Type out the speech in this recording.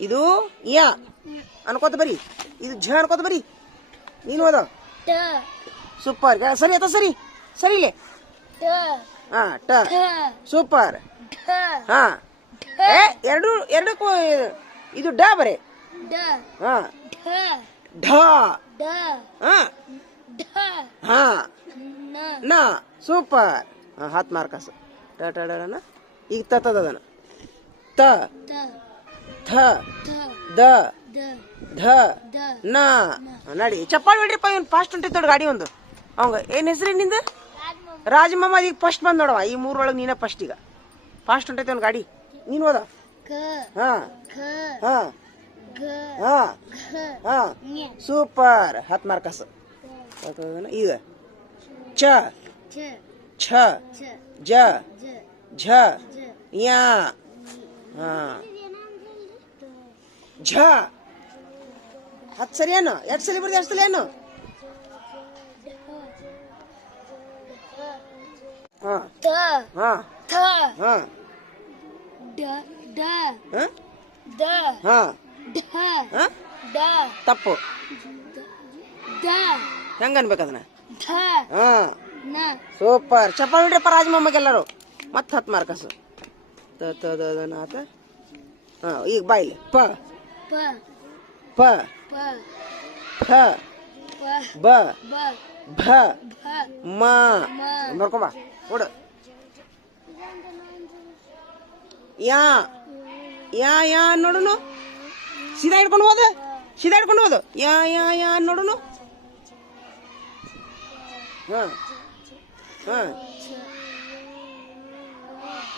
ಇದು ಯ. ಅನ್ಕೋತ ಬರಿ. ಇದು ಝ ಅನ್ಕೋತ ಬರಿ. ನೀನು ಅದ. ಸೂಪರ್. ಸರಿ ಆತ ಸರಿ. ಸರಿ ಇಲ್ಲೇ. ಹಾ ಟ. ಸೂಪರ್. ಹಾ. ಎರಡು ಎರಡಕ್ಕೂ ಇದು ಡ ಬರೆ. ಹಾ. ಢ. ಹಾ. ಹಾ. ನ. ಸೂಪರ್. ಹಾತ್ ಮಾರ್ಕಸ್ ಟ ಟ ಈಗ ತತ್ತದ ತದನ ತ. ಥ ದ. ಧ. ನ. ನಡಿ. ಚಪ್ಪಾಳಿ ಹೊಡ್ರಿಪ್ಪ ಇವನ್. ಫಾಸ್ಟ್ ಹೊಂಟೈತ್ ನೋಡಿ ಗಾಡಿ ಒಂದು. ಅವಂಗ ಏನ್ ಹೆಸ್ರಿ ನಿಂದ? ರಾಜಮಾಮ ಈಗ ಫಸ್ಟ್ ಬಂದ್ ನೋಡವ ಈ ಮೂರೊಳಗೆ ನೀನ ಫಸ್ಟ್ ಈಗ. ಫಾಸ್ಟ್ ಹೊಂಟೈತೆ ಅವ್ನ ಗಾಡಿ. ನೀನು ಹೋದ ಹಾಂ. ಹಾಂ. ಹಾ. ಹಾ. ಸೂಪರ್. ಹತ್ ಮಾರ್ಕಸ್ ಈಗ. ಚ. ಛ. ಜ. ಝ. ಯಾ. ಝ ಹತ್ತು ಸರಿ ಏನು ಎಷ್ಟು ಸಲ ಬರ್ದು ಎಷ್ಟು ಸಲ ಏನು ಹಾ ತ ಹಾ ಥ ಹಾ ಡ ಡ ಹಾ ದ ಹಾ ಢ ಹಾ ಡ ತಪ್ಪು ದ ಹೆಂಗ ಅನ್ಬೇಕು ಅದನ್ನ? ಧ. ಹಾ ನ. ಸೂಪರ್. ಚಪ್ಪಾಳೆ ಹೊಡ್ರಿಪ್ಪ ರಾಜಮಮ್ಮಗೆ ಮತ್ತೆ ಹತ್ತು ಮಾರ್ಕಸ್. ತ ತ ದ ದ ನ ಆತ ಹಾ ಈಗ ಬಾಯಿಲಿ. ಪ. ಪ. ಪ. ಫ ಬ. ಬ. ಭ ಮ. ಬರ್ಕೊಂಬ ಓಡು. ಯಾ. ಯಾ ಯಾ ನೋಡುನು? ಸೀದಾ ಹಿಡ್ಕೊಂಡು ಹೋದ? ಸೀದಾ ಹಿಡ್ಕೊಂಡು ಹೋದು? ಯಾ ಯಾ ಯಾ ನೋಡುನು? ಹಾಂ. ಹಾ.